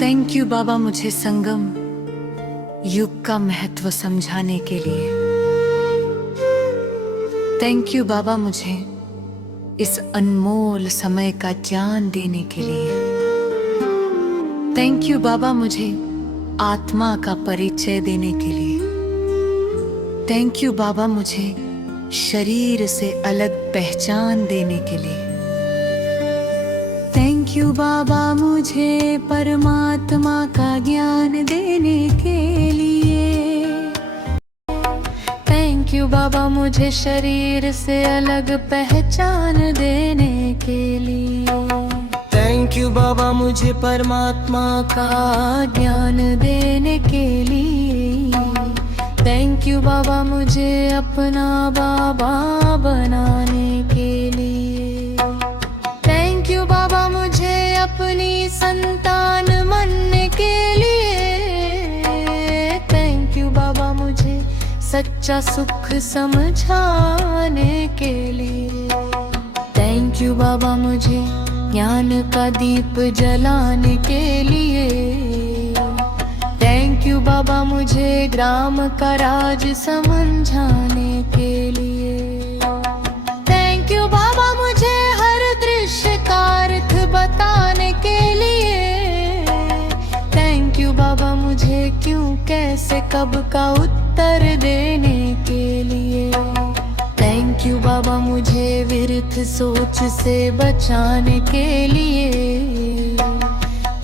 Thank you बाबा मुझे संगम युग का महत्व समझाने के लिए। थैंक यू बाबा मुझे इस अनमोल समय का ज्ञान देने के लिए। थैंक यू बाबा मुझे आत्मा का परिचय देने के लिए। थैंक यू बाबा मुझे शरीर से अलग पहचान देने के लिए। थैंक यू बाबा मुझे परमात्मा का ज्ञान देने के लिए। थैंक यू बाबा मुझे शरीर से अलग पहचान देने के लिए। थैंक यू बाबा मुझे परमात्मा का ज्ञान देने के लिए। थैंक यू बाबा मुझे अपना बाबा बनाने के लिए। थैंक यू बाबा मुझे अपनी संतान मानने के लिए। थैंक यू बाबा मुझे सच्चा सुख समझाने के लिए। थैंक यू बाबा मुझे ज्ञान का दीप जलाने के लिए। थैंक यू बाबा मुझे ग्राम का राज समझाने के लिए। थैंक यू बाबा मुझे हर दृश्य का अर्थ बताने के लिए। थैंक यू बाबा मुझे क्यों कैसे कब का उत्तर देने के लिए। थैंक यू बाबा मुझे व्यर्थ सोच से बचाने के लिए।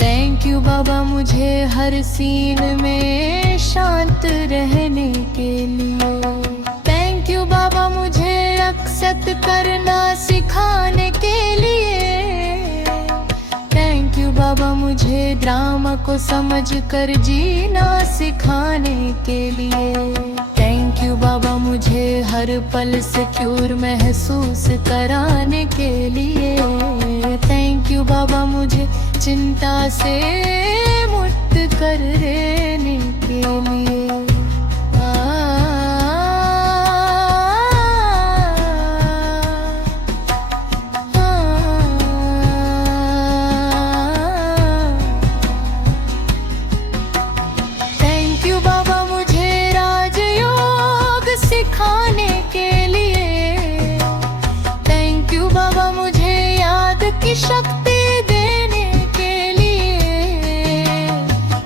थैंक यू बाबा मुझे हर सीन में शांत रहने के लिए। थैंक यू बाबा मुझे अक्सर करना सिखाने के लिए। थैंक यू बाबा मुझे ड्रामा को समझकर जीना सिखाने के लिए। थैंक यू बाबा मुझे हर पल सिक्योर महसूस कराने के लिए। थैंक यू बाबा मुझे चिंता से मुक्त कर देने के लिए। थैंक यू बाबा मुझे राजयोग सिखाने के लिए। थैंक यू बाबा मुझे याद की शक्ति देने के लिए।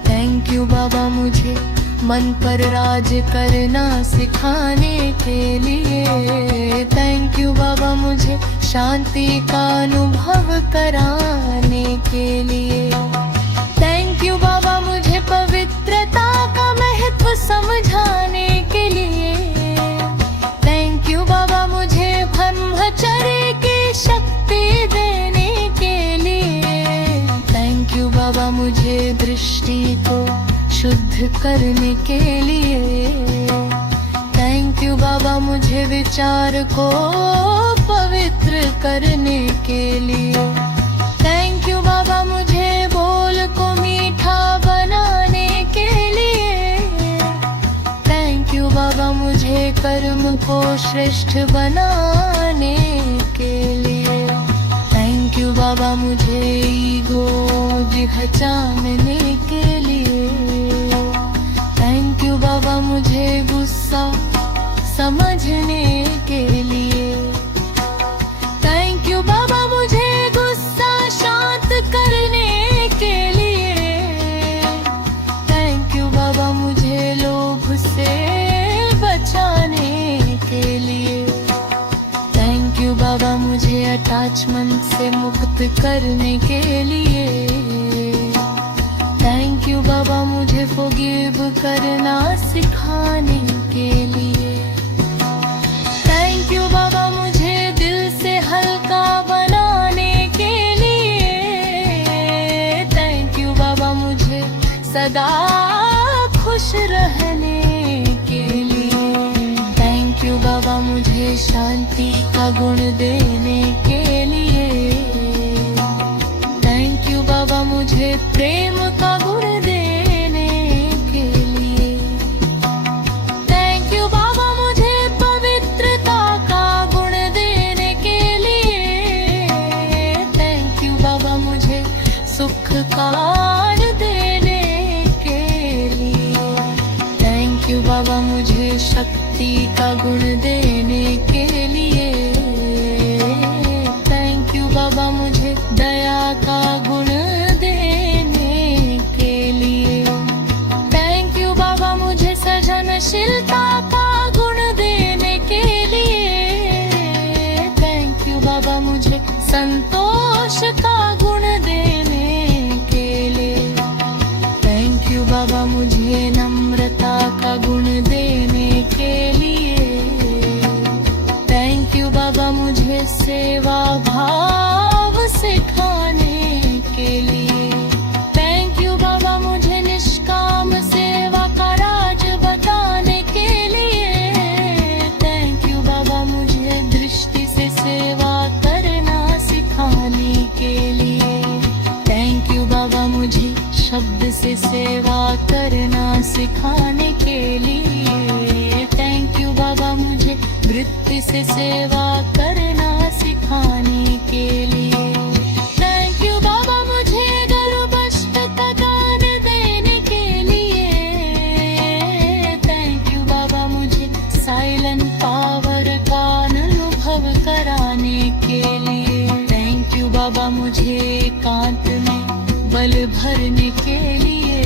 थैंक यू बाबा मुझे मन पर राज करना सिखाने के लिए। थैंक यू बाबा मुझे शांति का अनुभव कराने के लिए। थैंक यू बाबा मुझे पवित्रता का महत्व समझाने के लिए। थैंक यू बाबा मुझे ब्रह्मचर्य की शक्ति देने के लिए। थैंक यू बाबा मुझे दृष्टि को शुद्ध करने के लिए। थैंक यू बाबा मुझे विचार को पवित्र करने के लिए। थैंक यू बाबा मुझे बोल को मीठा बनाने के लिए। थैंक यू बाबा मुझे कर्म को श्रेष्ठ बनाने के लिए। थैंक यू बाबा मुझे ईगो पहचानने के लिए। थैंक यू बाबा मुझे गुस्सा समझने के लिए। थैंक यू बाबा मुझे गुस्सा शांत करने के लिए। थैंक यू बाबा मुझे लोभ से बचाने के लिए। थैंक यू बाबा मुझे अटैचमेंट से मुक्त करने के लिए। थैंक यू बाबा मुझे फॉरगिव करना सिखाने के लिए। थैंक यू बाबा मुझे दिल से हल्का बनाने के लिए। थैंक यू बाबा मुझे सदा खुश रहने के लिए। थैंक यू बाबा मुझे शांति का गुण देने के लिए। थैंक यू बाबा मुझे प्रेम का गुण देने के लिए। थैंक यू बाबा मुझे पवित्रता का गुण देने के लिए। थैंक यू बाबा मुझे सुख का दे का गुण देने के लिए। थैंक यू बाबा मुझे दया का गुण देने के लिए। थैंक यू बाबा मुझे सृजनशीलता का गुण देने के लिए। थैंक यू बाबा मुझे संतोष का गुण देने के लिए। थैंक यू बाबा मुझे नम्रता का गुण देने के लिए। थैंक यू बाबा मुझे सेवा भाव सिखाने के लिए। थैंक यू बाबा मुझे निष्काम सेवा का राज बताने के लिए। थैंक यू बाबा मुझे दृष्टि से सेवा करना सिखाने के लिए। थैंक यू बाबा मुझे शब्द से सेवा करना सिखाने के लिए। थैंक यू बाबा मुझे वृत्ति से सेवा करना सिखाने के लिए। थैंक यू बाबा मुझे गर्भस्थ का दान देने के लिए। थैंक यू बाबा मुझे साइलेंट पावर का अनुभव कराने के लिए। थैंक यू बाबा मुझे एकांत में बल भरने के लिए।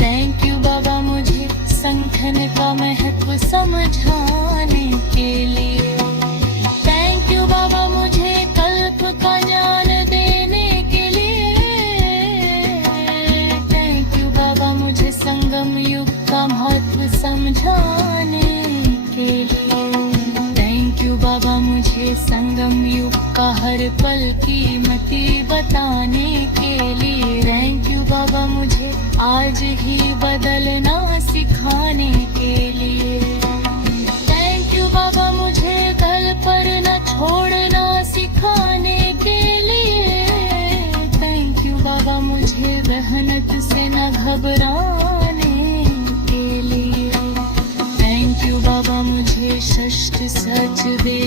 थैंक यू बाबा मुझे संगठन का महत्व समझाने के लिए। थैंक यू बाबा मुझे कल्प का ज्ञान देने के लिए। थैंक यू बाबा मुझे संगम युग का महत्व समझाने के लिए। थैंक यू बाबा मुझे संगम युग का हर पल कीमती बताने के लिए। थैंक यू बाबा मुझे आज ही बदलना सिखाने के लिए। थैंक यू बाबा मुझे कल पर न छोड़ना सिखाने के लिए। थैंक यू बाबा मुझे मेहनत से न घबराने के लिए। थैंक यू बाबा मुझे षष्ठ सच दे